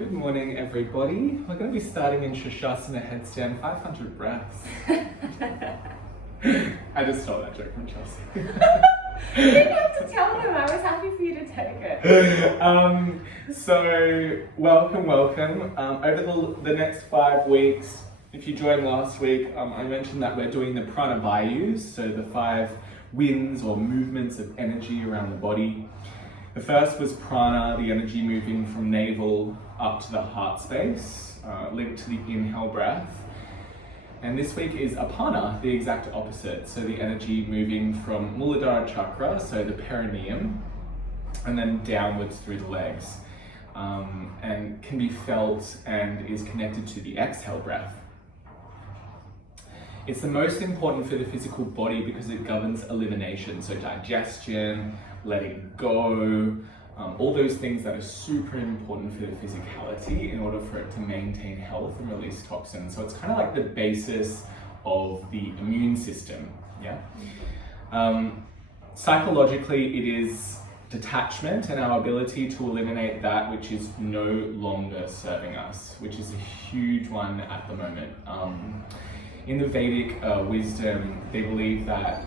Good morning, everybody. We're going to be starting in Shavasana headstand, 500 breaths. I just stole that joke from Chelsea. You didn't have to tell them. I was happy for you to take it. So, welcome. Over the next 5 weeks, if you joined last week, I mentioned that we're doing the Apana Vayu, so the 5 winds or movements of energy around the body. The first was prana, the energy moving from navel up to the heart space, linked to the inhale breath. And this week is apana, the exact opposite. So the energy moving from Ardha Chakra, so the perineum, and then downwards through the legs. And can be felt and is connected to the exhale breath. It's the most important for the physical body because it governs elimination, so digestion, letting go, all those things that are super important for the physicality in order for it to maintain health and release toxins. So it's kind of like the basis of the immune system, yeah? Psychologically, it is detachment and our ability to eliminate that which is no longer serving us, which is a huge one at the moment. In the Vedic wisdom, they believe that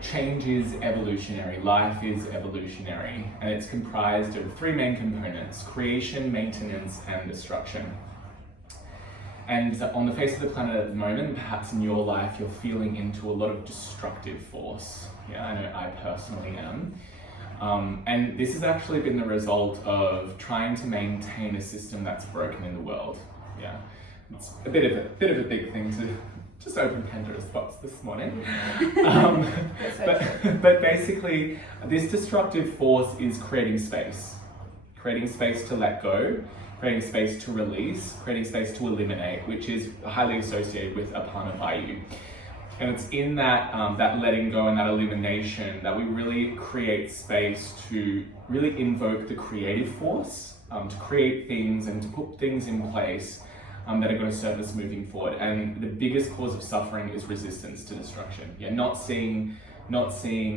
change is evolutionary, life is evolutionary, and it's comprised of 3 main components: creation, maintenance, and destruction. And on the face of the planet at the moment, perhaps in your life, you're feeling into a lot of destructive force. Yeah, I know I personally am. And this has actually been the result of trying to maintain a system that's broken in the world. Yeah, it's a bit of a big thing to just open Pandora's box this morning. But basically, this destructive force is creating space to let go, creating space to release, creating space to eliminate, which is highly associated with Apana Vayu. And it's in that that letting go and that elimination that we really create space to really invoke the creative force, to create things and to put things in place that are going to serve us moving forward. And the biggest cause of suffering is resistance to destruction. Yeah, not seeing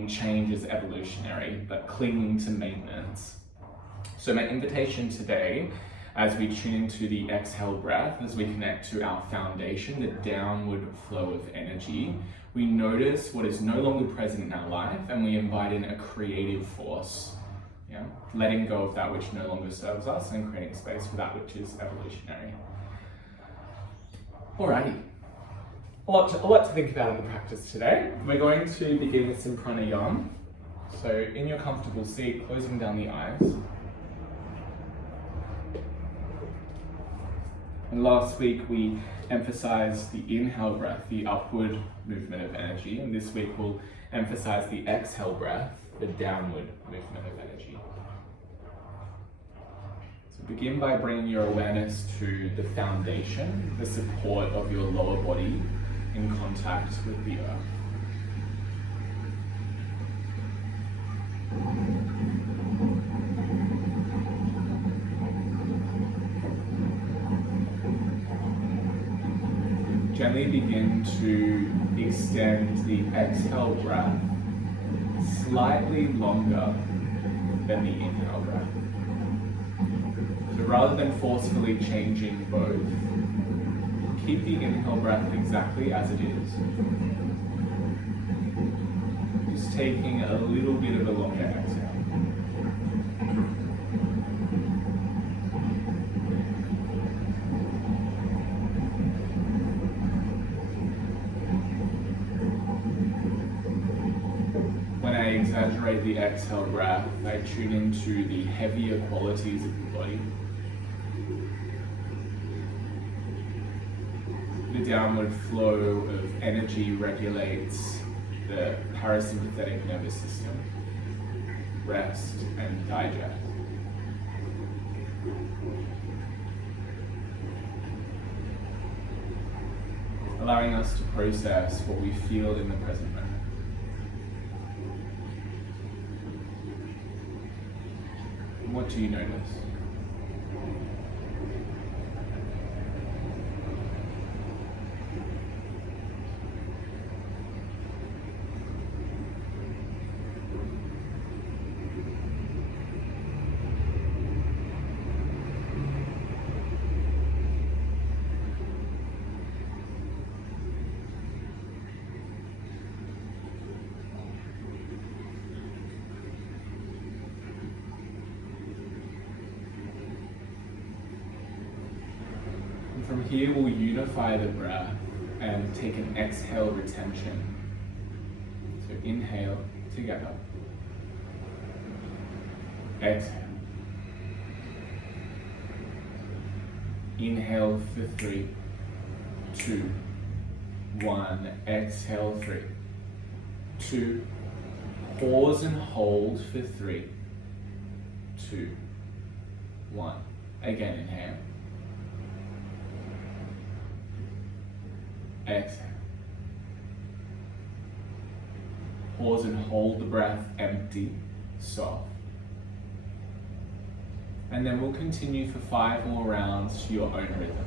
change as evolutionary, but clinging to maintenance. So my invitation today, as we tune into the exhale breath, as we connect to our foundation, the downward flow of energy, we notice what is no longer present in our life and we invite in a creative force. Yeah, letting go of that which no longer serves us and creating space for that which is evolutionary. Alrighty, a lot to think about in the practice today. We're going to begin with some pranayama. So in your comfortable seat, closing down the eyes. And last week we emphasized the inhale breath, the upward movement of energy, and this week we'll emphasize the exhale breath, the downward movement of energy. Begin by bringing your awareness to the foundation, the support of your lower body in contact with the earth. Gently begin to extend the exhale breath slightly longer than the inhale breath. So rather than forcefully changing both, keep the inhale breath exactly as it is. Just taking a little bit of a longer exhale. When I exaggerate the exhale breath, I tune into the heavier qualities of the body. The downward flow of energy regulates the parasympathetic nervous system, rest and digest. Allowing us to process what we feel in the present moment. What do you notice? here we'll unify the breath and take an exhale retention. So inhale together. Exhale. Inhale for 3, 2, 1. Exhale 3, 2. Pause and hold for 3, 2, 1. Again, inhale. Exhale. Pause and hold the breath empty, soft. And then we'll continue for 5 more rounds to your own rhythm.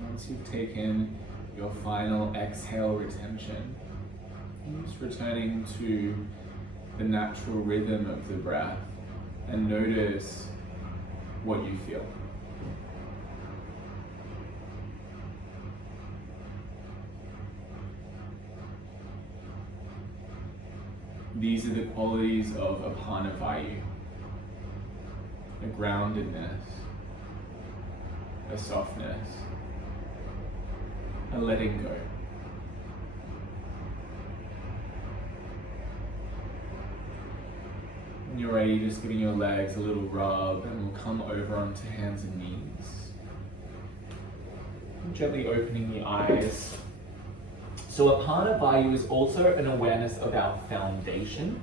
Once you've taken your final exhale retention, just returning to the natural rhythm of the breath and notice what you feel. These are the qualities of Apana Vayu: a groundedness, a softness, a letting go. When you're ready, just giving your legs a little rub, and we'll come over onto hands and knees. And gently opening the eyes. So Apana Vayu is also an awareness of our foundation.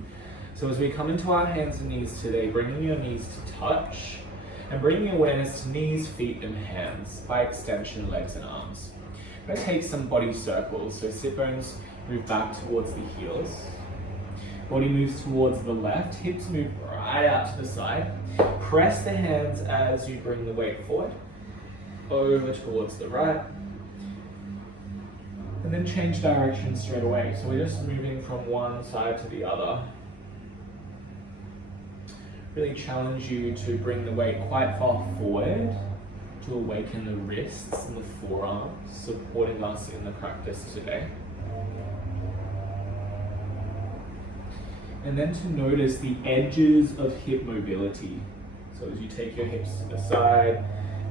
So as we come into our hands and knees today, bringing your knees to touch, and bringing awareness to knees, feet, and hands, by extension, legs and arms. I'm going to take some body circles. So sit bones move back towards the heels. Body moves towards the left. Hips move right out to the side. Press the hands as you bring the weight forward. Over towards the right. And then change direction straight away. So we're just moving from one side to the other. Really challenge you to bring the weight quite far forward to awaken the wrists and the forearms, supporting us in the practice today. And then to notice the edges of hip mobility. So as you take your hips to the side,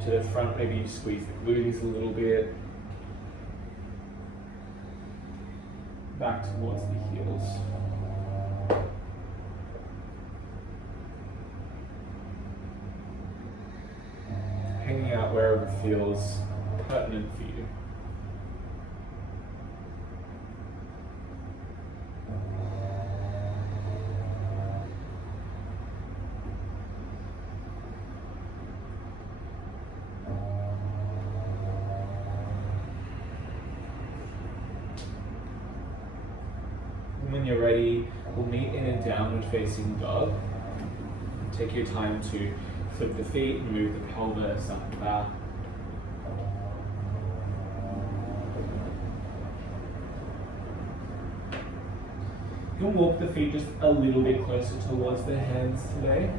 to the front, maybe you squeeze the glutes a little bit. Back towards the heels. Hanging out wherever feels pertinent for you. And when you're ready, we'll meet in a downward facing dog. Take your time to flip the feet and move the pelvis up and back. You can walk the feet just a little bit closer towards the hands today.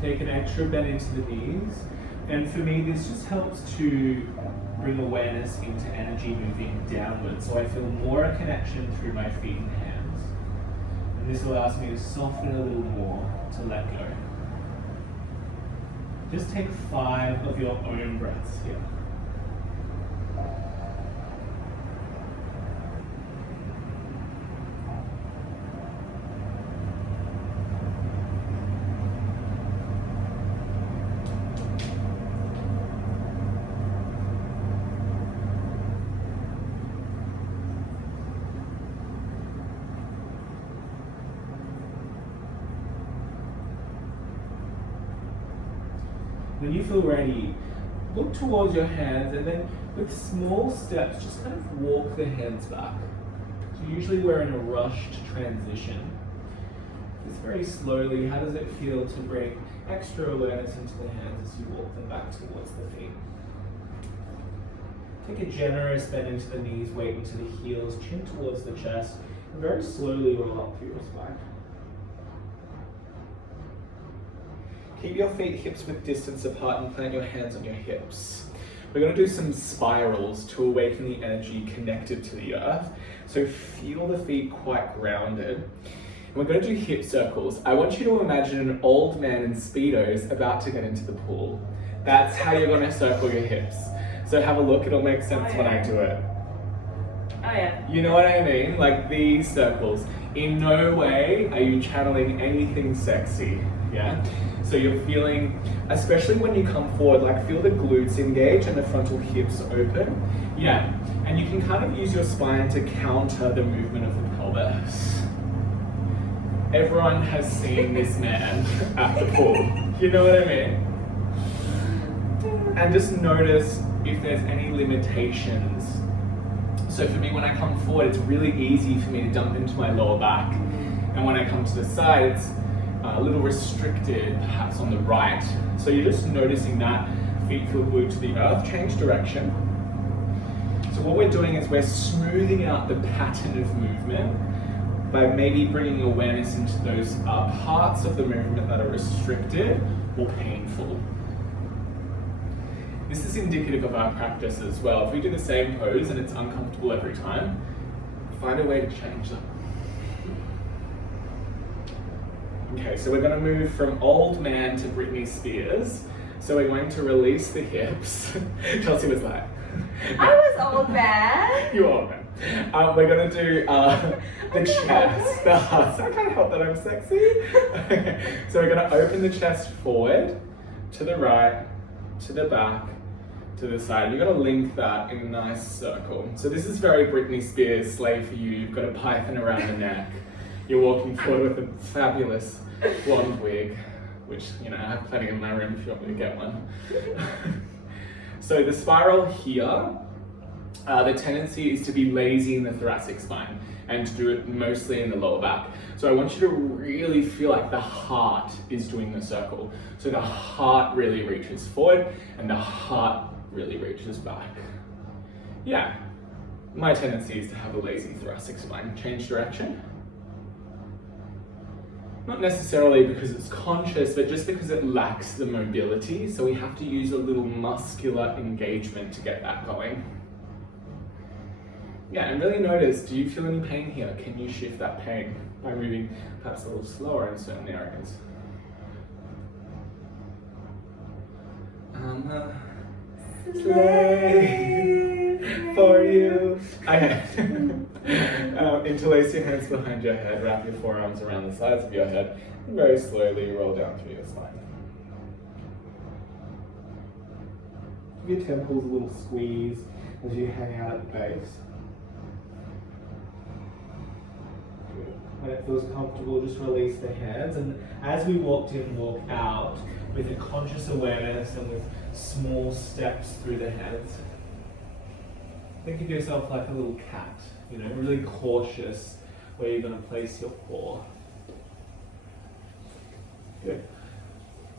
Take an extra bend into the knees. And for me, this just helps to bring awareness into energy moving downwards. So I feel more a connection through my feet and hands. And this allows me to soften a little more, to let go. Just take 5 of your own breaths here. When you feel ready, look towards your hands and then with small steps, just kind of walk the hands back. So usually we're in a rushed transition. Just very slowly, how does it feel to bring extra awareness into the hands as you walk them back towards the feet? Take a generous bend into the knees, weight into the heels, chin towards the chest, and very slowly roll up through your spine. Keep your feet hips width distance apart and plant your hands on your hips. We're going to do some spirals to awaken the energy connected to the earth. So feel the feet quite grounded. And we're going to do hip circles. I want you to imagine an old man in Speedos about to get into the pool. That's how you're going to circle your hips. So have a look, it'll make sense when I do it. Oh yeah. You know what I mean? Like these circles. In no way are you channeling anything sexy, yeah? So you're feeling, especially when you come forward, like feel the glutes engage and the frontal hips open. Yeah, and you can kind of use your spine to counter the movement of the pelvis. Everyone has seen this man at the pool. You know what I mean? And just notice if there's any limitations. So for me, when I come forward, it's really easy for me to dump into my lower back. And when I come to the side, it's a little restricted, perhaps on the right. So you're just noticing that. Feet feel glued to the earth, change direction. So what we're doing is we're smoothing out the pattern of movement by maybe bringing awareness into those parts of the movement that are restricted or painful. This is indicative of our practice as well. If we do the same pose and it's uncomfortable every time, find a way to change that. Okay, so we're going to move from old man to Britney Spears. So we're going to release the hips. Chelsea was like, I was old man. you are old man. We're going to do the chest, the heart. I can't help that I'm sexy. Okay. So we're going to open the chest forward, to the right, to the back, to the side. You've got to link that in a nice circle. So this is very Britney Spears, Slave for You. You've got a python around the neck. You're walking forward with a fabulous blonde wig, which, you know, I have plenty in my room if you want me to get one. So the spiral here, the tendency is to be lazy in the thoracic spine and to do it mostly in the lower back. So I want you to really feel like the heart is doing the circle. So the heart really reaches forward and the heart really reaches back. Yeah, my tendency is to have a lazy thoracic spine. Change direction. Not necessarily because it's conscious, but just because it lacks the mobility. So we have to use a little muscular engagement to get that going. Yeah, and really notice, do you feel any pain here? Can you shift that pain by moving perhaps a little slower in certain areas? Slave for you. Okay. Interlace your hands behind your head, wrap your forearms around the sides of your head, and very slowly roll down through your spine. Give your temples a little squeeze as you hang out at the base. When it feels comfortable, just release the hands, and as we walked in, walk out with a conscious awareness and with small steps through the hands. Think of yourself like a little cat, you know, really cautious where you're going to place your paw. Good.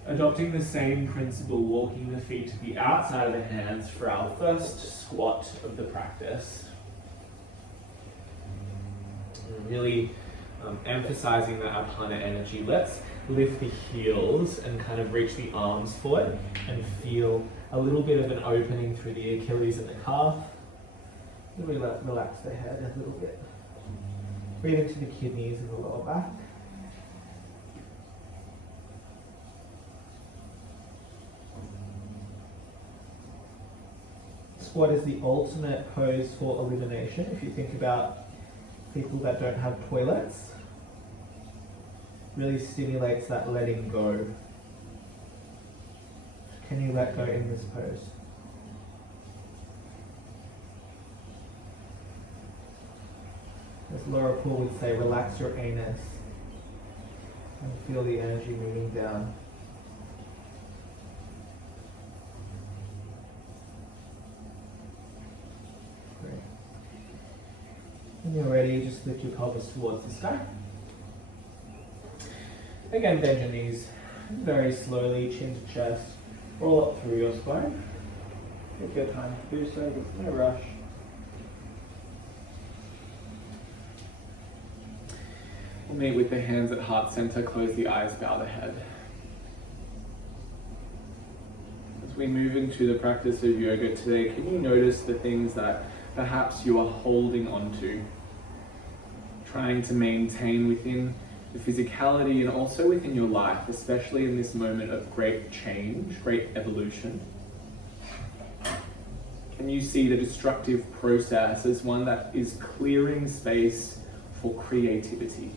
Adopting the same principle, walking the feet to the outside of the hands for our first squat of the practice. Really emphasizing that Apana energy. Let's lift the heels and kind of reach the arms forward and feel a little bit of an opening through the Achilles and the calf. Really relax the head a little bit. Breathe into the kidneys and the lower back. Squat is the ultimate pose for elimination. If you think about people that don't have toilets, really stimulates that letting go. Can you let go in this pose? As Laura Poole would say, relax your anus and feel the energy moving down. When you're ready, just lift your pelvis towards the sky. Again, bend your knees very slowly, chin to chest. Roll up through your spine. Take your time to do so, there's no rush. We'll meet with the hands at heart center, close the eyes, bow the head. As we move into the practice of yoga today, can you notice the things that perhaps you are holding on to, trying to maintain within the physicality and also within your life, especially in this moment of great change, great evolution? Can you see the destructive process as one that is clearing space for creativity?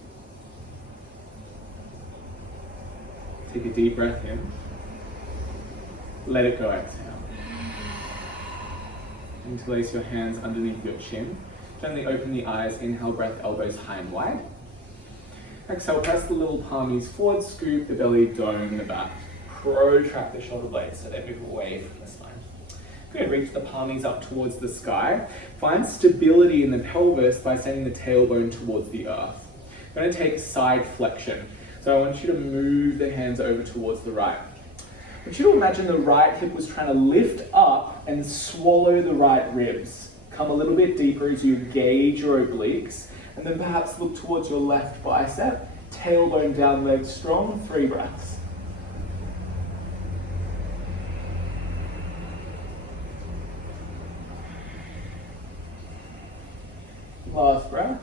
Take a deep breath in. Let it go, exhale. Interlace your hands underneath your chin. Gently open the eyes, inhale, breath, elbows high and wide. Exhale, press the little palmies forward, scoop the belly, dome the back. Protract the shoulder blades so they move away from the spine. Good, reach the palmies up towards the sky. Find stability in the pelvis by sending the tailbone towards the earth. We're going to take side flexion. So I want you to move the hands over towards the right. I want you to imagine the right hip was trying to lift up and swallow the right ribs. Come a little bit deeper as you engage your obliques. And then perhaps look towards your left bicep, tailbone down, legs strong, 3 breaths. Last breath.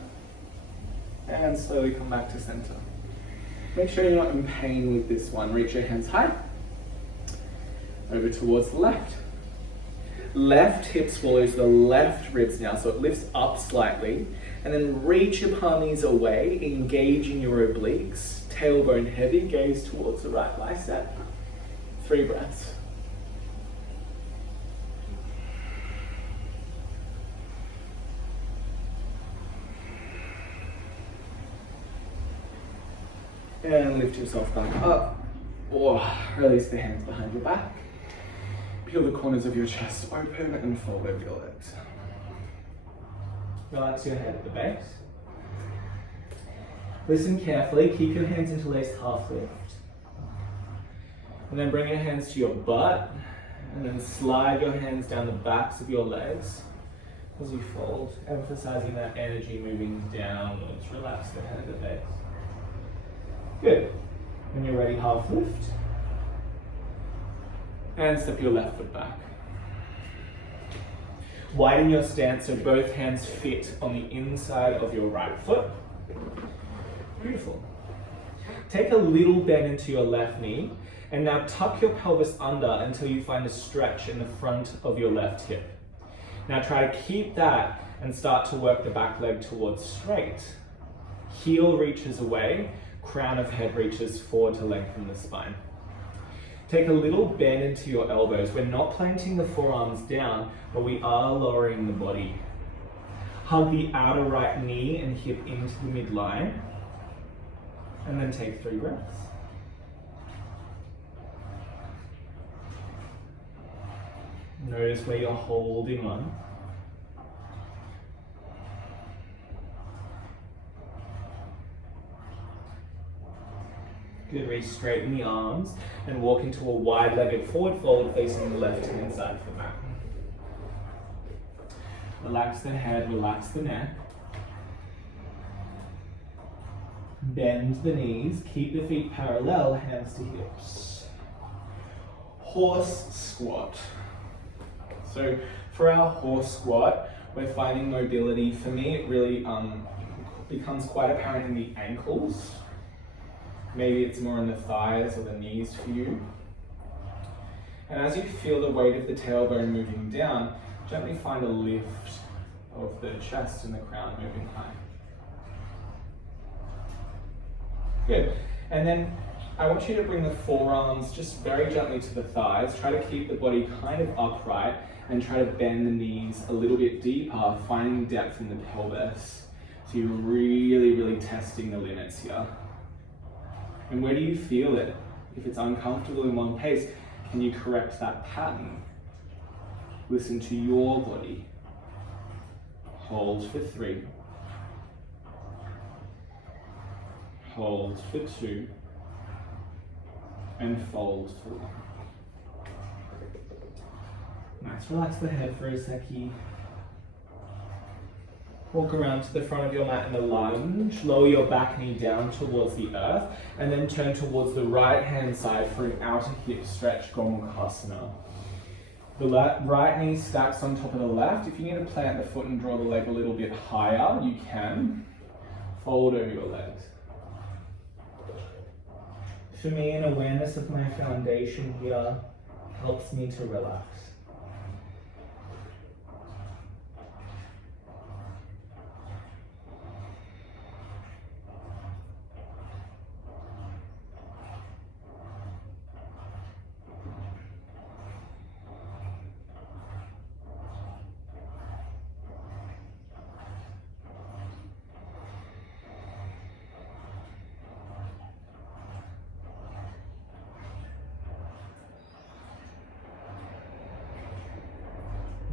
And slowly come back to center. Make sure you're not in pain with this one. Reach your hands high. Over towards the left. Left hip swallows the left ribs now, so it lifts up slightly. And then reach your palmies away, engaging your obliques. Tailbone heavy, gaze towards the right bicep. 3 breaths. And lift yourself back up. Release the hands behind your back. Peel the corners of your chest open and forward your legs. Relax your head at the base. Listen carefully, keep your hands interlaced half lift. And then bring your hands to your butt, and then slide your hands down the backs of your legs as you fold, emphasizing that energy moving downwards. Relax the head at the base. Good. When you're ready, half lift. And step your left foot back. Widen your stance so both hands fit on the inside of your right foot. Beautiful. Take a little bend into your left knee, and now tuck your pelvis under until you find a stretch in the front of your left hip. Now try to keep that and start to work the back leg towards straight. Heel reaches away, crown of head reaches forward to lengthen the spine. Take a little bend into your elbows. We're not planting the forearms down, but we are lowering the body. Hug the outer right knee and hip into the midline. And then take 3 breaths. Notice where you're holding on. Good, reach straighten the arms and walk into a wide-legged forward fold facing the left hand side of the mat. Relax the head, relax the neck. Bend the knees, keep the feet parallel, hands to hips. Horse squat. So for our horse squat, we're finding mobility. For me, it really becomes quite apparent in the ankles. Maybe it's more in the thighs or the knees for you. And as you feel the weight of the tailbone moving down, gently find a lift of the chest and the crown moving high. Good. And then I want you to bring the forearms just very gently to the thighs. Try to keep the body kind of upright and try to bend the knees a little bit deeper, finding depth in the pelvis. So you're really, really testing the limits here. And where do you feel it? If it's uncomfortable in one pace, can you correct that pattern? Listen to your body. Hold for 3. hold for 2, and fold for 1. Nice, relax the head for a seckie. Walk around to the front of your mat in the lunge, lower your back knee down towards the earth, and then turn towards the right hand side for an outer hip stretch, Gomukhasana. The right knee stacks on top of the left. If you need to plant the foot and draw the leg a little bit higher, you can. Fold over your legs. For me, an awareness of my foundation here helps me to relax.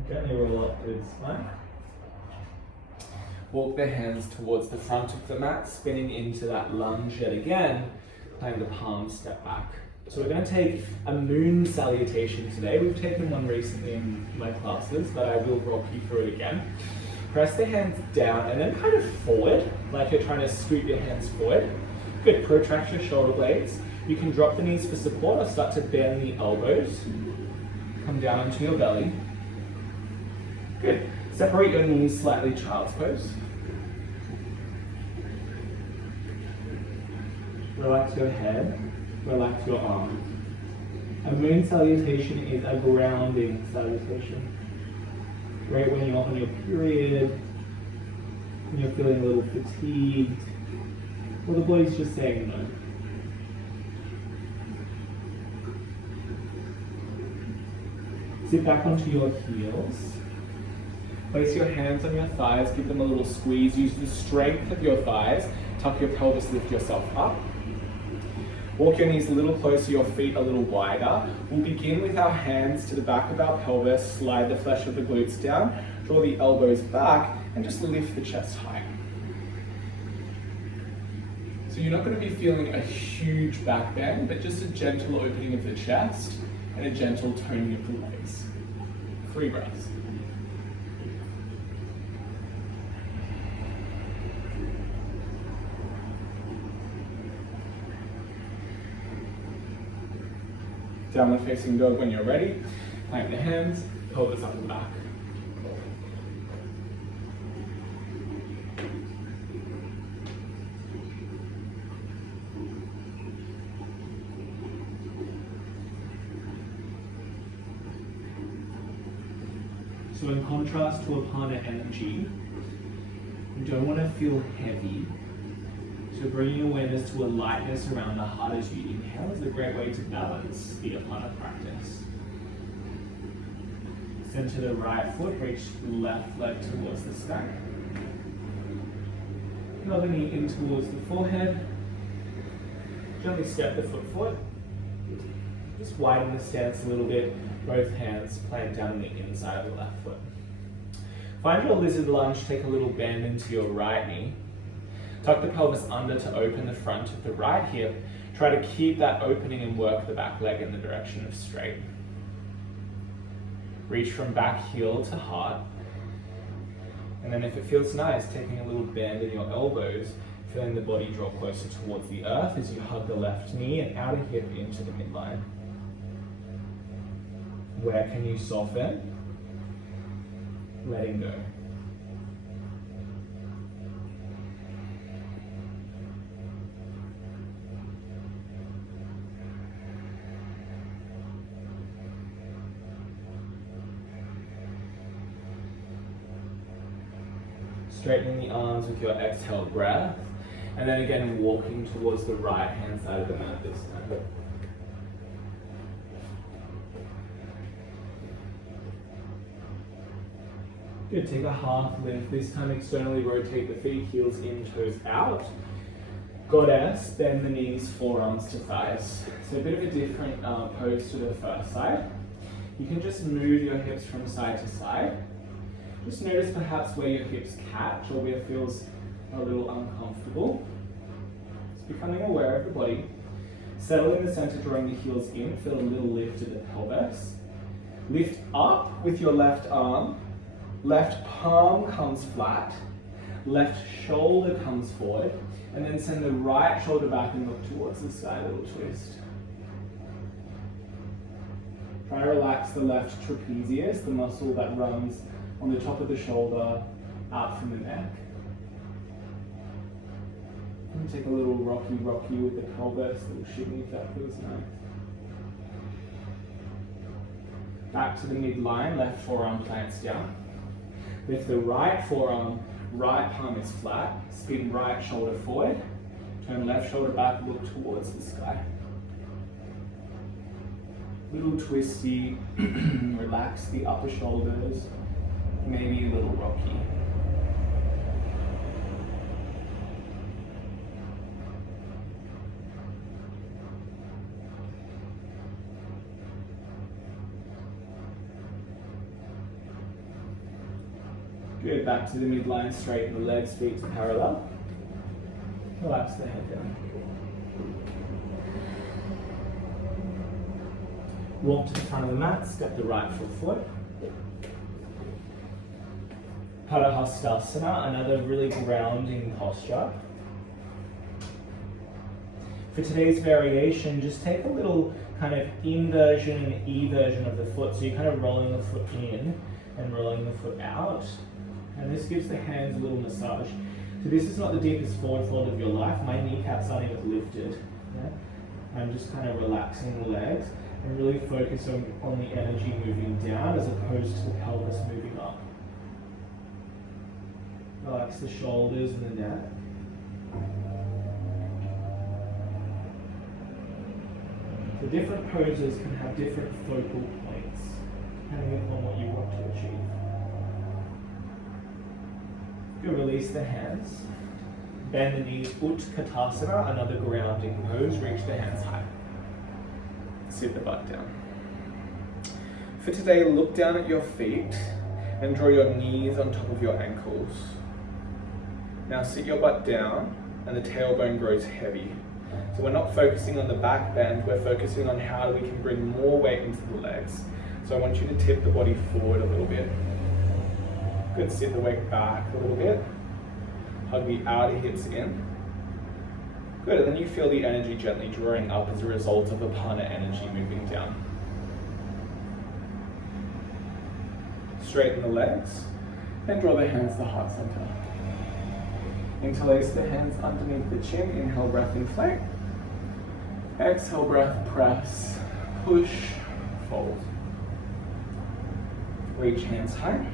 Gently roll up to the spine. Walk the hands towards the front of the mat, spinning into that lunge yet again, playing the palms step back. So we're going to take a moon salutation today. We've taken one recently in my classes, but I will walk you through it again. Press the hands down and then kind of forward, like you're trying to scoot your hands forward. Good, protract your shoulder blades. You can drop the knees for support or start to bend the elbows. Come down onto your belly. Good. Separate your knees slightly, child's pose. Relax your head, relax your arms. A moon salutation is a grounding salutation. Great when you're on your period, when you're feeling a little fatigued, or the body's just saying no. Sit back onto your heels. Place your hands on your thighs, give them a little squeeze. Use the strength of your thighs. Tuck your pelvis, lift yourself up. Walk your knees a little closer, your feet a little wider. We'll begin with our hands to the back of our pelvis, slide the flesh of the glutes down, draw the elbows back, and just lift the chest high. So you're not going to be feeling a huge back bend, but just a gentle opening of the chest and a gentle toning of the legs. 3 breaths. Downward facing dog when you're ready. Plant the hands, pelvis up and back. So in contrast to Apana energy, you don't want to feel heavy. So bringing awareness to a lightness around the heart as you inhale is a great way to balance the Apana practice. Center the right foot, reach the left leg towards the sky. Another knee in towards the forehead. Gently step the foot forward. Just widen the stance a little bit. Both hands plant down the inside of the left foot. Find your lizard lunge, take a little bend into your right knee. Tuck the pelvis under to open the front of the right hip. Try to keep that opening and work the back leg in the direction of straight. Reach from back heel to heart. And then if it feels nice, taking a little bend in your elbows, feeling the body draw closer towards the earth as you hug the left knee and outer hip into the midline. Where can you soften? Letting go. Straightening the arms with your exhale breath, and then again walking towards the right hand side of the mat this time. Good, take a half lift. This time externally rotate the feet, heels in, toes out. Goddess, bend the knees, forearms to thighs. So a bit of a different pose to the first side. You can just move your hips from side to side. Just notice perhaps where your hips catch or where it feels a little uncomfortable. becoming aware of the body. Settle in the center, drawing the heels in. Feel a little lift in the pelvis. Lift up with your left arm. Left palm comes flat. Left shoulder comes forward. And then send the right shoulder back and look towards the sky, a little twist. Try to relax the left trapezius, the muscle that runs on the top of the shoulder, out from the neck. And take a little rocky with the pelvis, a little shimmy if that feels nice. Back to the midline, left forearm plants down. Lift the right forearm, right palm is flat. Spin right shoulder forward. Turn left shoulder back, look towards the sky. Little twisty, relax the upper shoulders, maybe a little rocky. Good, back to the midline, straighten the legs, feet parallel. Relax the head down. Walk to the front of the mat, step the right foot forward. Padahastasana, another really grounding posture. For today's variation, just take a little kind of inversion and eversion of the foot. So you're kind of rolling the foot in and rolling the foot out. And this gives the hands a little massage. So this is not the deepest forward fold of your life. My kneecaps aren't even lifted. Yeah? I'm just kind of relaxing the legs and really focus on the energy moving down as opposed to the pelvis moving up. Relax the shoulders and the neck. So different poses can have different focal points depending upon what you want to achieve. You release the hands. Bend the knees, Utkatasana, another grounding pose. Reach the hands high. Sit the butt down. For today, look down at your feet and draw your knees on top of your ankles. Now sit your butt down and the tailbone grows heavy. So we're not focusing on the back bend, we're focusing on how we can bring more weight into the legs. So I want you to tip the body forward a little bit. Good, sit the weight back a little bit. Hug the outer hips in. Good, and then you feel the energy gently drawing up as a result of Apana energy moving down. Straighten the legs and draw the hands to the heart center. Interlace the hands underneath the chin. Inhale, breath, inflate. Exhale, breath, press, push, fold. Reach hands high.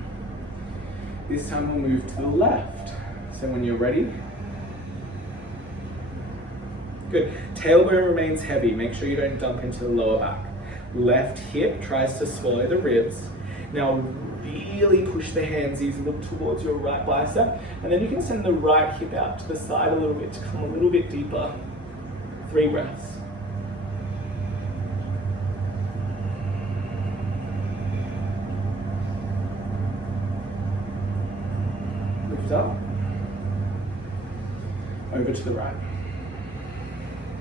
This time we'll move to the left. So when you're ready, good. Tailbone remains heavy. Make sure you don't dump into the lower back. Left hip tries to swallow the ribs. Now really push the handsies, look towards your right bicep, and then you can send the right hip out to the side a little bit to come a little bit deeper. 3 breaths. Lift up. Over to the right.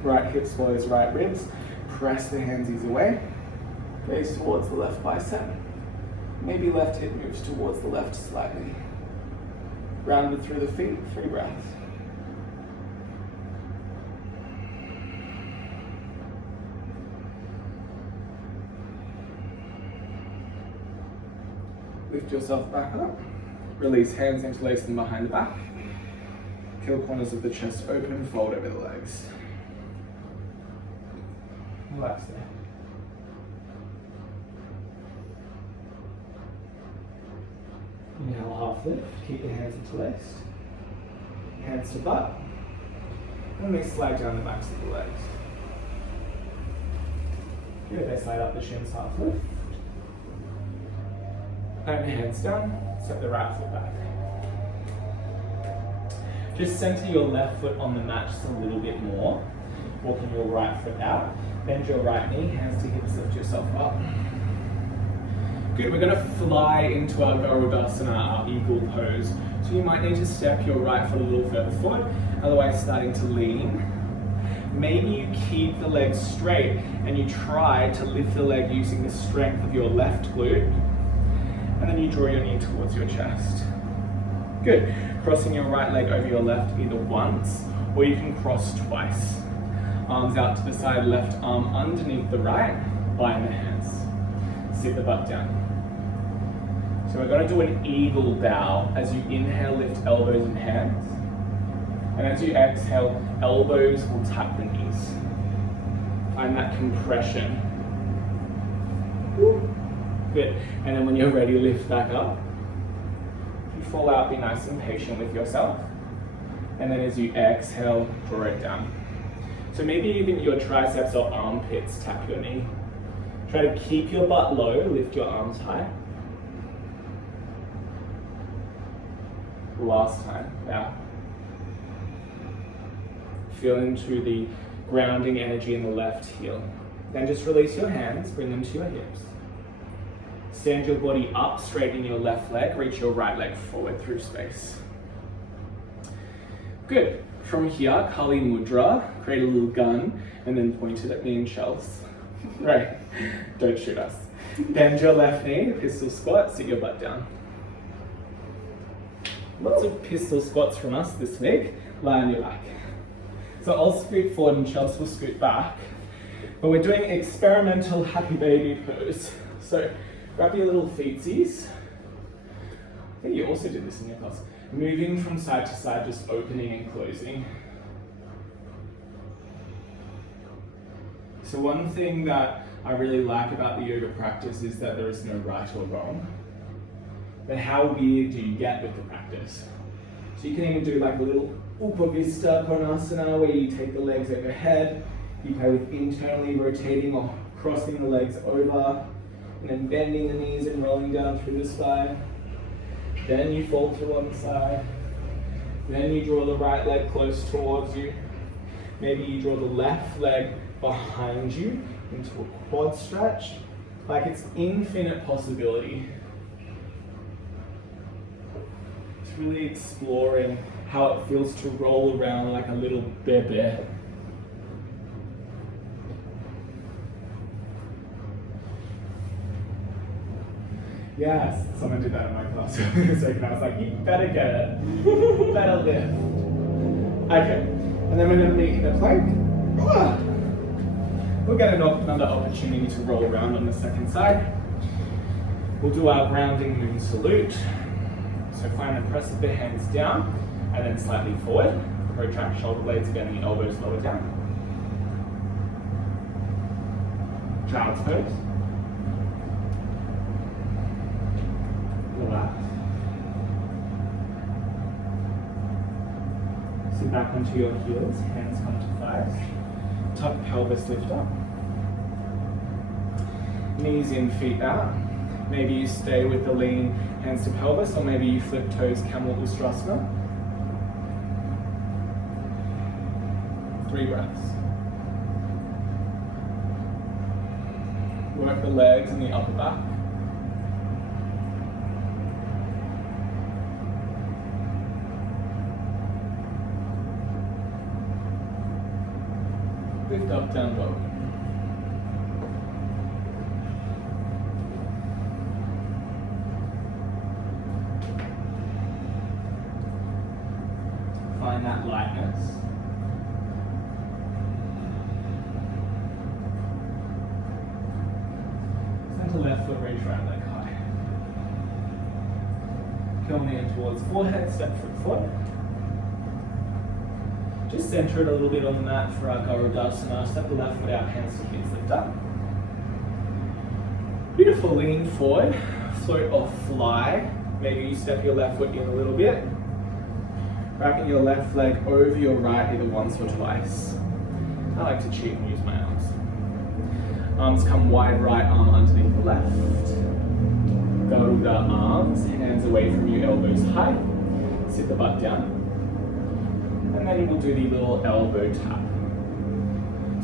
Right hip swallows right ribs. Press the handsies away. Gaze towards the left bicep. Maybe left hip moves towards the left slightly. Grounded through the feet, 3 breaths. Lift yourself back up. Release hands, interlace them behind the back. Heel corners of the chest open, fold over the legs. Relax there. Inhale, half lift. Keep your hands interlaced. Hands to butt. And they slide down the backs of the legs. Good, they slide up the shins, half lift. Plant your hands down. Step the right foot back. Just center your left foot on the mat just a little bit more. Walking your right foot out. Bend your right knee, hands to hips, lift yourself up. Good, we're going to fly into our Garudasana, our eagle pose. So you might need to step your right foot a little further forward, otherwise starting to lean maybe you keep the leg straight and you try to lift the leg using the strength of your left glute, and then you draw your knee towards your chest. Good. Crossing your right leg over your left either once, or you can cross twice. Arms out to the side, left arm underneath the right, bind the hands. Sit the butt down. So we're going to do an eagle bow. As you inhale, lift elbows and hands. And as you exhale, elbows will tap the knees. Find that compression. Good. And then when you're ready, lift back up. If you fall out, be nice and patient with yourself. And then as you exhale, draw it down. So maybe even your triceps or armpits tap your knee. Try to keep your butt low, lift your arms high. Last time, bow. Feel into the grounding energy in the left heel. Then just release your hands, bring them to your hips. Stand your body up, straighten your left leg, reach your right leg forward through space. Good. From here, Kali Mudra, create a little gun, and then point it at me and Chels. Right, don't shoot us. Bend your left knee, pistol squat, sit your butt down. Lots of pistol squats from us this week. Lie on your back. So I'll scoot forward and Chels will scoot back. But we're doing experimental happy baby pose. So grab your little feetsies. I think you also did this in your class. Moving from side to side, just opening and closing. So one thing that I really like about the yoga practice is that there is no right or wrong. But how weird do you get with the practice? So you can even do like a little Upavista Konasana where you take the legs overhead, you play with internally rotating or crossing the legs over, and then bending the knees and rolling down through the spine. Then you fall to one side. Then you draw the right leg close towards you. Maybe you draw the left leg behind you into a quad stretch. Like it's infinite possibility. It's really exploring how it feels to roll around like a little bebe. Yes, someone did that in my class for a second. I was like, you better get it. You better lift. Okay, and then we're going to be in a plank. We'll get another opportunity to roll around on the second side. We'll do our grounding moon salute. So find the press of the hands down and then slightly forward. Protract shoulder blades, bending elbows lower down. Child's pose. Relax. Sit back onto your heels, hands come to thighs. Tuck pelvis, lift up. Knees in, feet out. Maybe you stay with the lean hands to pelvis, or maybe you flip toes, camel ustrasana. 3 breaths. Work the legs and the upper back. Lift up, down dog. Find that lightness. Center left foot, reach right leg high. Come in towards forehead, step foot forward. Just center it a little bit on the mat for our Garudasana. Step the left foot out, hands to hips, lift up. Beautiful, lean forward, float or fly. Maybe you step your left foot in a little bit. Bracket your left leg over your right either once or twice. I like to cheat and use my arms. Arms come wide, right arm underneath the left. Garuda arms, hands away from you, elbows high. Sit the butt down. And then we'll do the little elbow tap.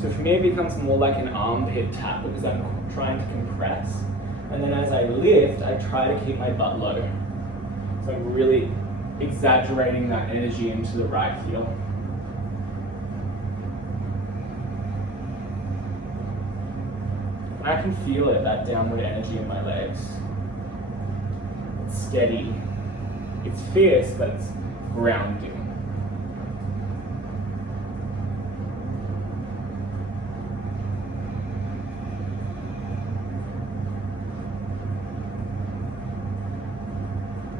So for me it becomes more like an armpit tap because I'm trying to compress. And then as I lift, I try to keep my butt low. So I'm really exaggerating that energy into the right heel. And I can feel it, that downward energy in my legs. It's steady. It's fierce, but it's grounding.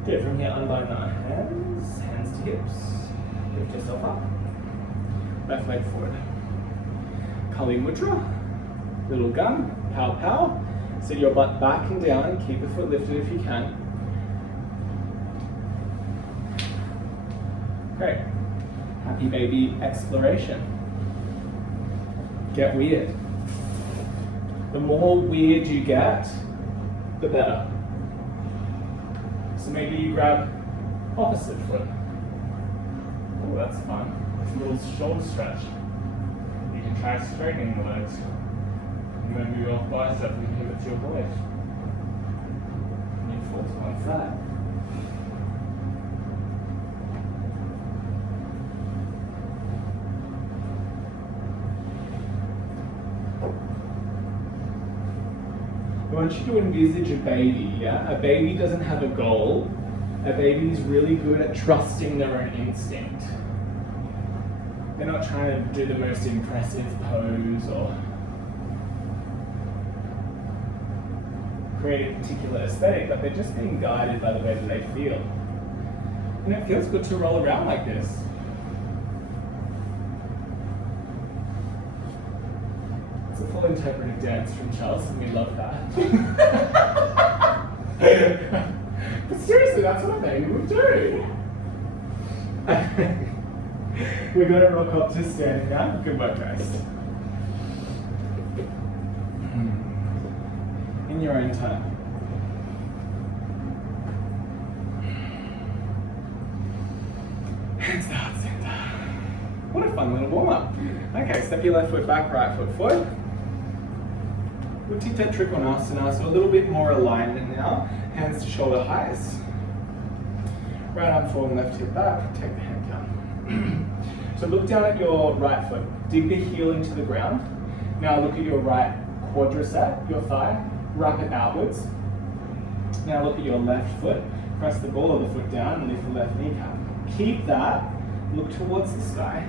Good, from here unbind our hands, hands to hips. Lift yourself up. Left leg forward. Kali Mudra, little gun, pow pow. Sit your butt back and down and keep the foot lifted if you can. Great. Happy baby exploration. Get weird. The more weird you get, the better. So maybe you grab opposite foot. Oh, that's fun. It's a little shoulder stretch. You can try straightening the legs. And then move off bicep and pivot to your voice. And you fall to one side. I want you to envisage a baby, yeah? A baby doesn't have a goal. A baby is really good at trusting their own instinct. They're not trying to do the most impressive pose or create a particular aesthetic, but they're just being guided by the way that they feel. And it feels good to roll around like this. It's a full interpretive dance from Chels, and we love that. But seriously, that's what a baby would do. We're going to rock up to standing now. Good work, guys. In your own time. Hands down, center. What a fun little warm up. Okay, step your left foot back, right foot forward. Uttita Trikonasana, so a little bit more alignment now. Hands to shoulder heights. Right arm forward, left hip back. Take the hand down. So look down at your right foot. Dig the heel into the ground. Now look at your right quadricep, your thigh. Wrap it outwards. Now look at your left foot. Press the ball of the foot down and lift the left kneecap. Keep that. Look towards the sky.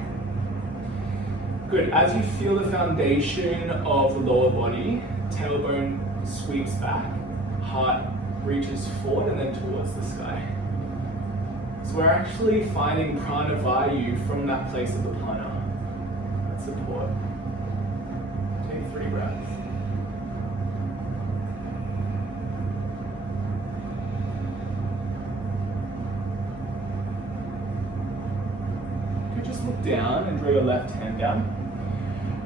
Good. As you feel the foundation of the lower body, tailbone sweeps back, heart reaches forward and then towards the sky. So we're actually finding Apana Vayu from that place of Apana. That support. Take 3 breaths. You could just look down and draw your left hand down.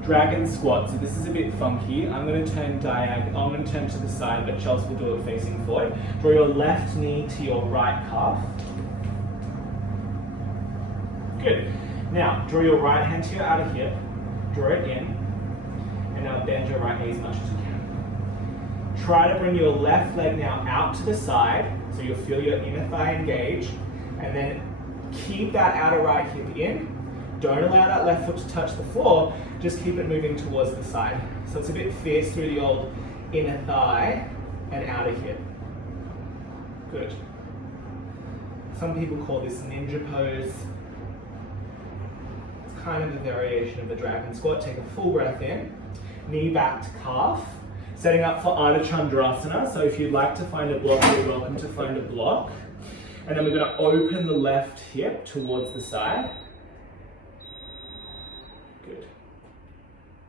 Dragon squat, so this is a bit funky. I'm going to turn I'm going to turn to the side, but Chels will do it facing forward. Draw your left knee to your right calf. Good. Now, draw your right hand to your outer hip, draw it in, and now bend your right knee as much as you can. Try to bring your left leg now out to the side, so you'll feel your inner thigh engage, and then keep that outer right hip in. Don't allow that left foot to touch the floor, just keep it moving towards the side. So it's a bit fierce through the old inner thigh and outer hip. Good. Some people call this ninja pose. It's kind of a variation of the dragon squat. Take a full breath in, knee back to calf. Setting up for Ardha Chandrasana. So if you'd like to find a block, you're welcome to find a block. And then we're going to open the left hip towards the side. Good.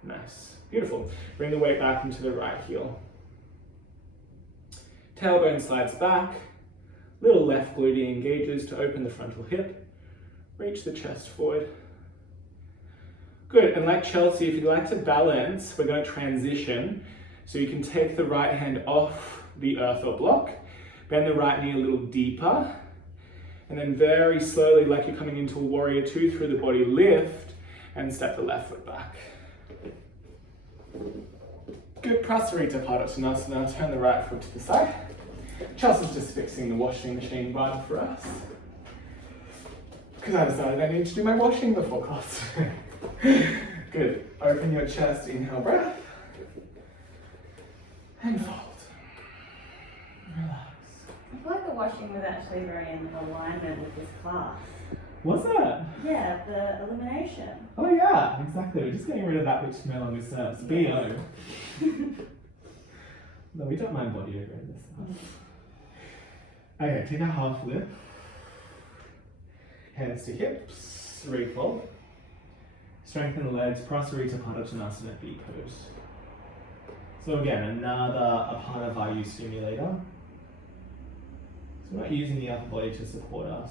Nice. Beautiful. Bring the weight back into the right heel. Tailbone slides back. Little left glute engages to open the frontal hip. Reach the chest forward. Good. And like Chelsea, if you'd like to balance, we're going to transition. So you can take the right hand off the earth or block. Bend the right knee a little deeper. And then very slowly, like you're coming into a warrior 2 through the body, lift. And step the left foot back. Good. Prasarita Padottanasana. Turn the right foot to the side. Chelsea's just fixing the washing machine run for us. Because I decided I need to do my washing before class. Good. Open your chest, inhale breath. And fold. Relax. I feel like the washing was actually very in alignment with this class. What's that? Yeah, the elimination. Oh yeah, exactly. We're just getting rid of that which no longer serves. BO. No, we don't mind body over in this class. Okay, take a half lift. Hands to hips. Refold. Strengthen the legs. Ardha Chandrasana, B pose. So again, another Apana Vayu stimulator. So we're not using the upper body to support us.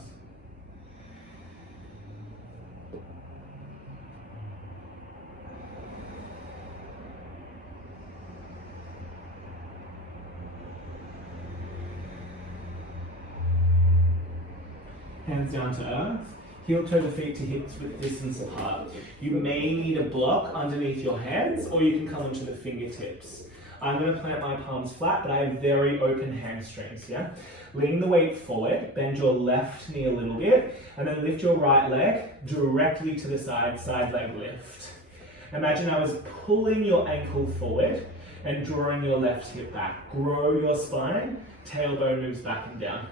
Hands down to earth. Heel toe the feet to hips with distance apart. You may need a block underneath your hands, or you can come onto the fingertips. I'm going to plant my palms flat, but I have very open hamstrings, yeah? Lean the weight forward, bend your left knee a little bit, and then lift your right leg directly to the side, side leg lift. Imagine I was pulling your ankle forward and drawing your left hip back. Grow your spine, tailbone moves back and down.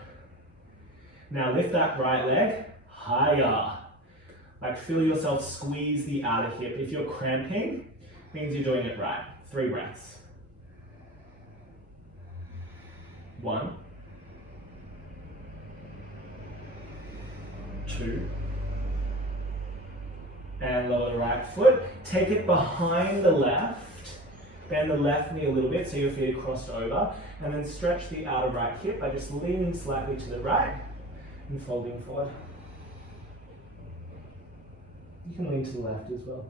Now lift that right leg higher. Like feel yourself squeeze the outer hip. If you're cramping, means you're doing it right. 3 breaths. 1, 2, and lower the right foot. Take it behind the left. Bend the left knee a little bit so your feet are crossed over, and then stretch the outer right hip by just leaning slightly to the right and folding forward. You can lean to the left as well.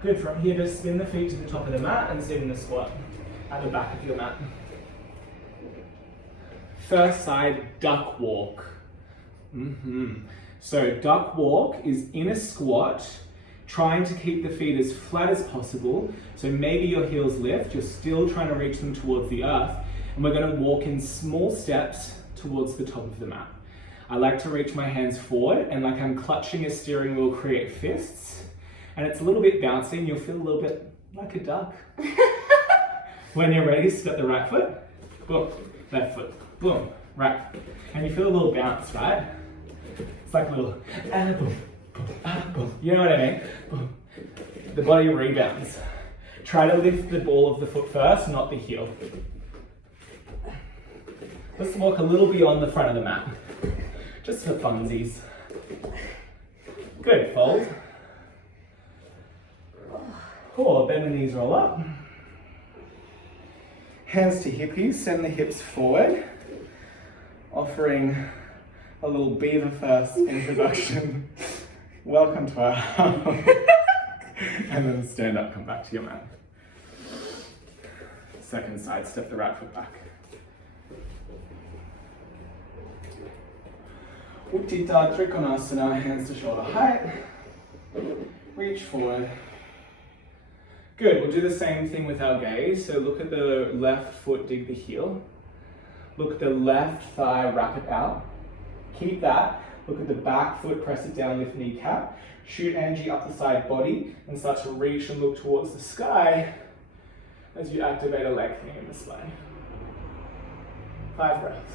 Good, from here just spin the feet to the top of the mat and sit in the squat at the back of your mat. First side, duck walk. So duck walk is in a squat, trying to keep the feet as flat as possible. So maybe your heels lift, you're still trying to reach them towards the earth. And we're going to walk in small steps towards the top of the mat. I like to reach my hands forward and like I'm clutching a steering wheel, create fists. And it's a little bit bouncy and you'll feel a little bit like a duck. When you're ready, step the right foot, boom, left foot, boom, right. And you feel a little bounce, right? It's like a little, boom, boom, boom. You know what I mean? Boom. The body rebounds. Try to lift the ball of the foot first, not the heel. Let's walk a little beyond the front of the mat, just for funsies. Good, fold. Cool, bend the knees, roll up. Hands to hippies, send the hips forward. Offering a little beaver first introduction. Welcome to our house. And then stand up, come back to your mat. Second side, step the right foot back. Uttita Trikonasana, hands to shoulder height. Reach forward. Good, we'll do the same thing with our gaze. So look at the left foot, dig the heel. Look at the left thigh, wrap it out. Keep that. Look at the back foot, press it down, lift kneecap. Shoot energy up the side body and start to reach and look towards the sky as you activate a lengthening in the spine. 5 breaths.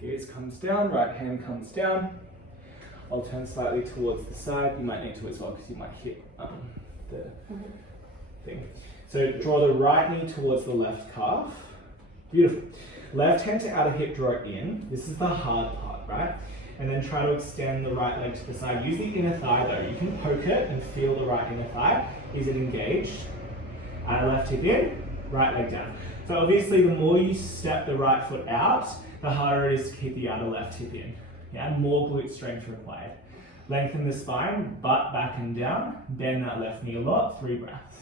Gaze comes down, right hand comes down. I'll turn slightly towards the side. You might need to as well because you might hit the thing. So draw the right knee towards the left calf. Beautiful. Left hand to outer hip, draw it in. This is the hard part, right? And then try to extend the right leg to the side. Use the inner thigh though. You can poke it and feel the right inner thigh. Is it engaged? Left hip in, right leg down. So obviously the more you step the right foot out, the harder it is to keep the other left hip in. Yeah, more glute strength required. Lengthen the spine, butt back and down. Bend that left knee a lot. 3 breaths.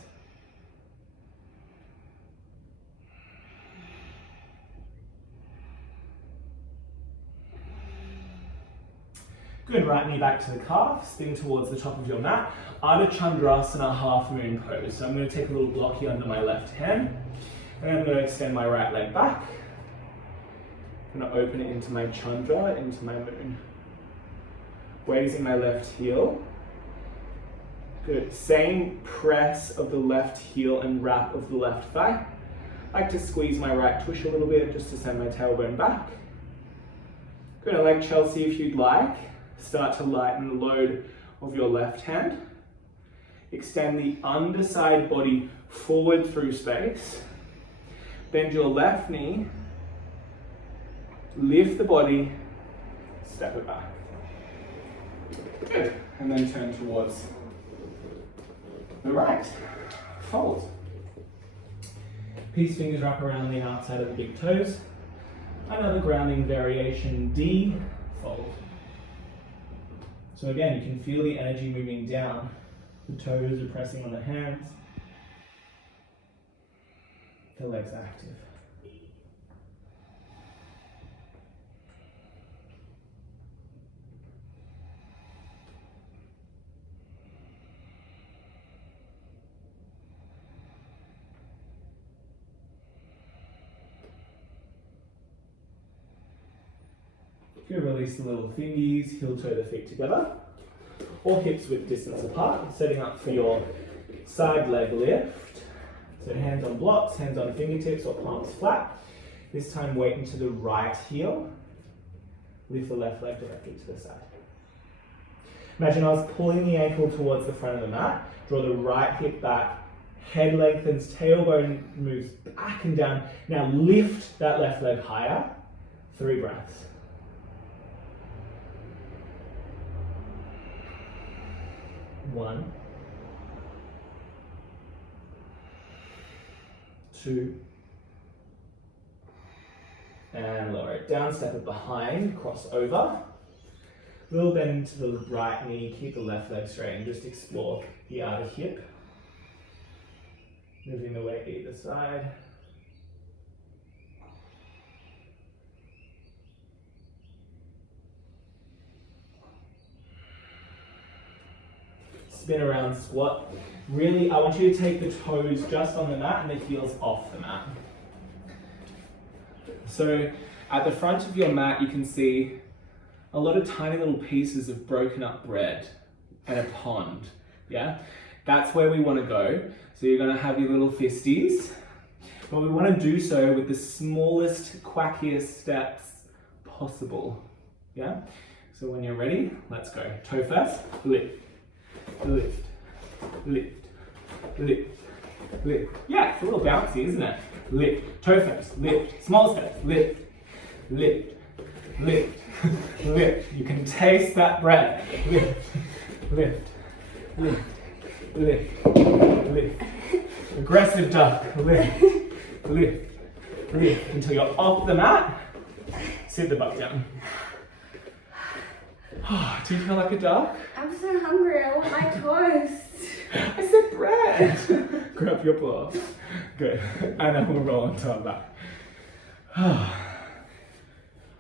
Good, right knee back to the calf, spin towards the top of your mat. Ardha Chandrasana, half moon pose. So I'm going to take a little block here under my left hand, and I'm going to extend my right leg back. I'm going to open it into my Chandra, into my moon. Weight is in my left heel. Good, same press of the left heel and wrap of the left thigh. I like to squeeze my right tush a little bit just to send my tailbone back. Good, like Chelsea, if you'd like, start to lighten the load of your left hand. Extend the underside body forward through space. Bend your left knee. Lift the body. Step it back. Good. And then turn towards the right. Fold. Peace fingers wrap around the outside of the big toes. Another grounding variation, D, fold. So again, you can feel the energy moving down. The toes are pressing on the hands. The legs active. You release the little fingies, heel toe the feet together, or hips width distance apart, setting up for your side leg lift. So hands on blocks, hands on fingertips or palms flat. This time weight into the right heel. Lift the left leg directly to the side. Imagine I was pulling the ankle towards the front of the mat. Draw the right hip back, head lengthens, tailbone moves back and down. Now lift that left leg higher. 3 breaths. 1, 2, and lower it down, step it behind, cross over. Little bend to the right knee, keep the left leg straight and just explore the outer hip. Moving the weight either side. Spin around squat. Really, I want you to take the toes just on the mat and the heels off the mat. So at the front of your mat, you can see a lot of tiny little pieces of broken up bread and a pond, yeah? That's where we want to go. So you're going to have your little fisties, but we want to do so with the smallest, quackiest steps possible, yeah? So when you're ready, let's go. Toe first, lift. Lift, lift, lift, lift. Yeah, it's a little bouncy, isn't it? Lift, toe first, lift, small steps, lift, lift, lift, lift. You can taste that breath. Lift, lift, lift, lift, lift. Aggressive duck, lift, lift, lift. Until you're off the mat, sit the butt down. Do you feel like a duck? I'm so hungry, I want my toast. I said bread. Grab your paw. Good. And then we'll roll onto our back.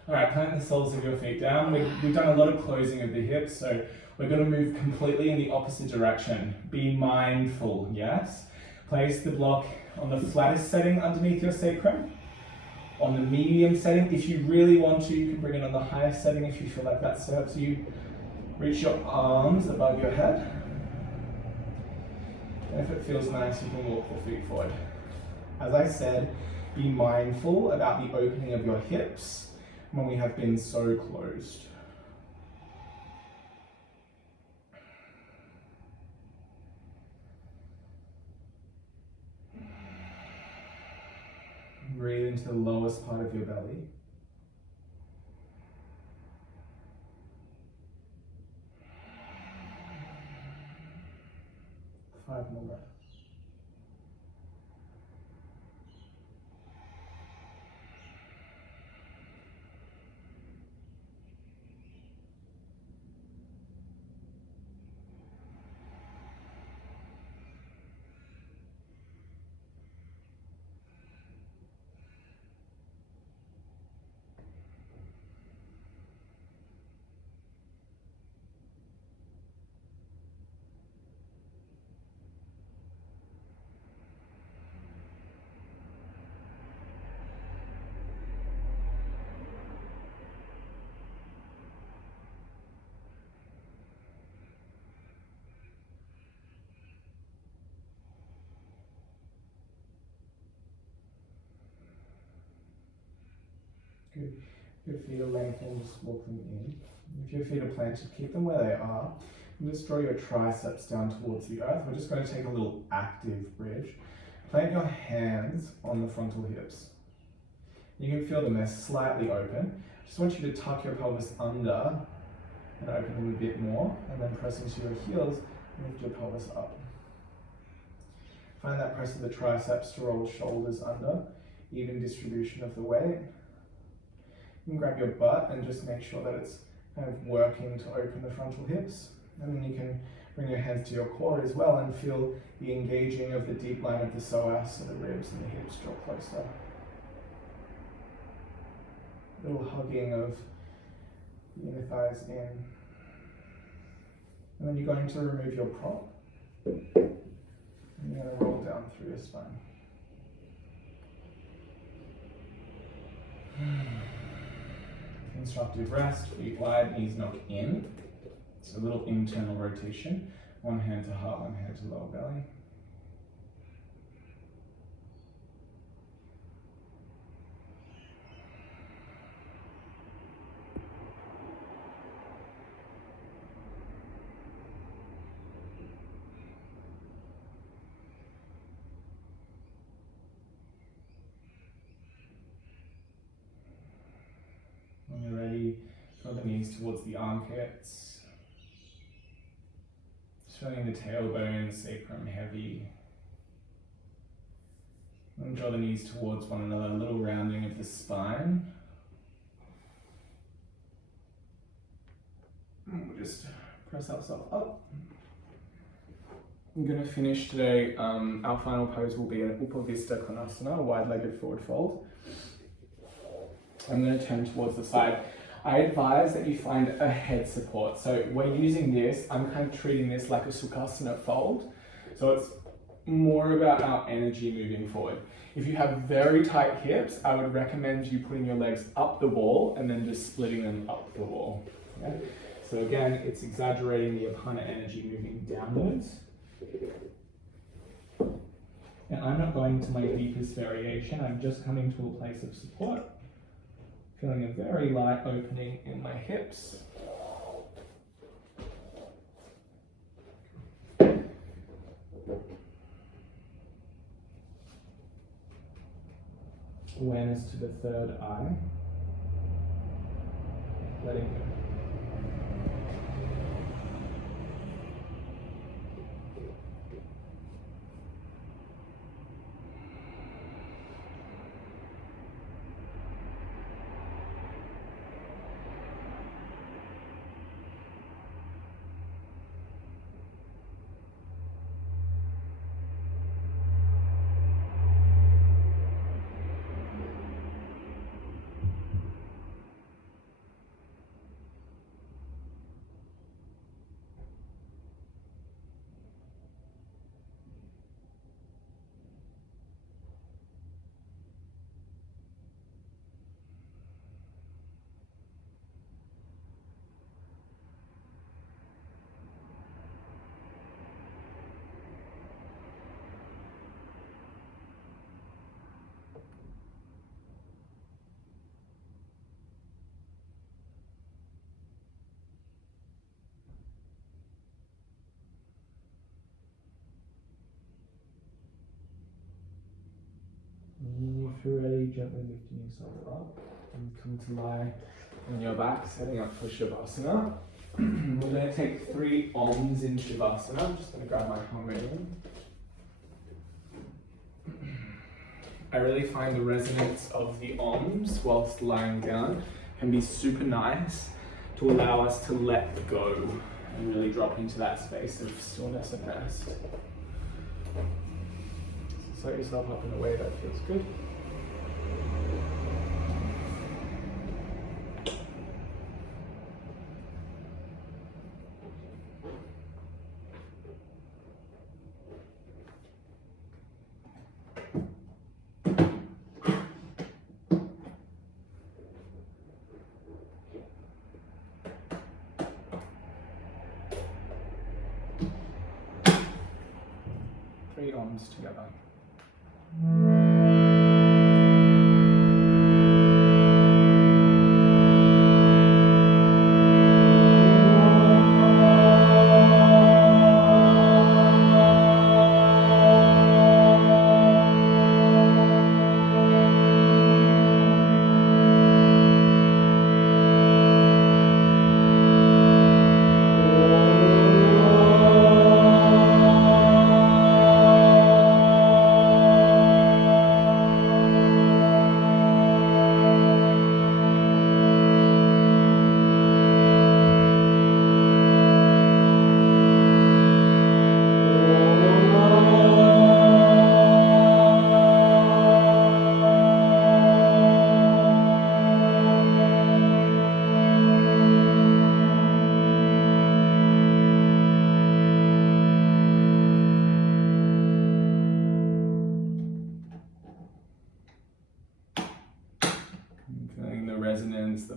Alright, plant the soles of your feet down. We've done a lot of closing of the hips, so we're going to move completely in the opposite direction. Be mindful, yes? Place the block on the flattest setting underneath your sacrum. On the medium setting, if you really want to, you can bring it on the highest setting if you feel like that serves you. Reach your arms above your head. And if it feels nice, you can walk the feet forward. As I said, be mindful about the opening of your hips when we have been so closed. Breathe into the lowest part of your belly. Five more breaths. Your feet are lengthened, just walk them in. If your feet are planted, keep them where they are. And just draw your triceps down towards the earth. We're just going to take a little active bridge. Plant your hands on the frontal hips. You can feel them, they're slightly open. Just want you to tuck your pelvis under and open them a bit more, and then press into your heels and lift your pelvis up. Find that press of the triceps to roll shoulders under, even distribution of the weight. You can grab your butt and just make sure that it's kind of working to open the frontal hips. And then you can bring your hands to your core as well and feel the engaging of the deep line of the psoas, so the ribs and the hips draw closer. A little hugging of the inner thighs in. And then you're going to remove your prop. And you're going to roll down through your spine. Constructive rest, feet wide, knees knock in. It's a little internal rotation. One hand to heart, one hand to lower belly. When you're ready, draw the knees towards the armpits. Just feeling the tailbone, sacrum heavy. And draw the knees towards one another, a little rounding of the spine. And we'll just press ourselves up. I'm going to finish today. Our final pose will be an Upavista Konasana, a wide-legged forward fold. I'm going to turn towards the side. I advise that you find a head support. So we're using this, I'm kind of treating this like a Sukhasana fold. So it's more about our energy moving forward. If you have very tight hips, I would recommend you putting your legs up the wall and then just splitting them up the wall. Okay? So again, it's exaggerating the Apana energy moving downwards. And I'm not going to my deepest variation, I'm just coming to a place of support. Feeling a very light opening in my hips. Awareness to the third eye. Letting go. If you're ready, gently lifting yourself up and come to lie on your back, setting up for Shavasana. We're going to take 3 Oms in Shavasana. I'm just going to grab my harmonium. I really find the resonance of the Oms whilst lying down can be super nice to allow us to let go and really drop into that space of stillness and rest. So set yourself up in a way that feels good. Three arms together.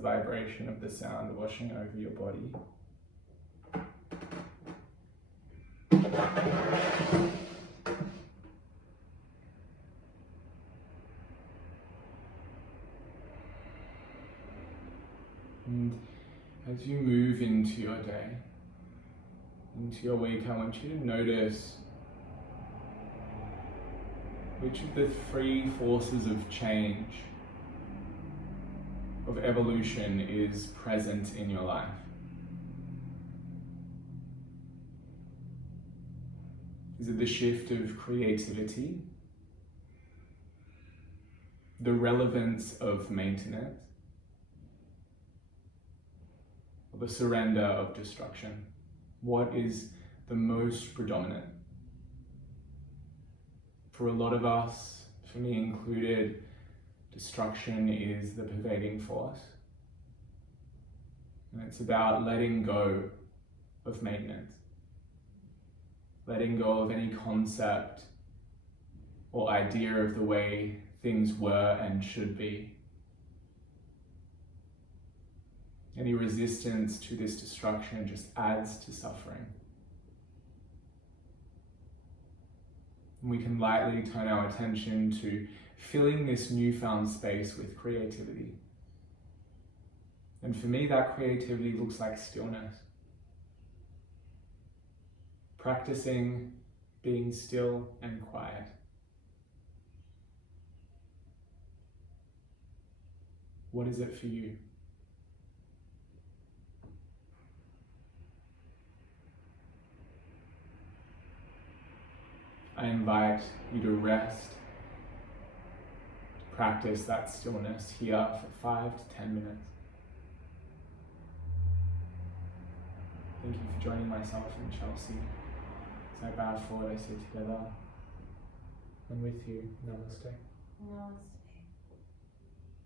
vibration of the sound washing over your body. And as you move into your day, into your week, I want you to notice which of the three forces of change, of evolution, is present in your life. Is it the shift of creativity, the relevance of maintenance, or the surrender of destruction? What is the most predominant? For a lot of us, for me included, destruction is the pervading force. And it's about letting go of maintenance, letting go of any concept or idea of the way things were and should be. Any resistance to this destruction just adds to suffering. And we can lightly turn our attention to filling this newfound space with creativity. And for me, that creativity looks like stillness. Practicing being still and quiet. What is it for you? I invite you to rest, to practice that stillness here for 5 to 10 minutes. Thank you for joining myself and Chelsea. As I bow forward, I say together, and with you, namaste. Namaste.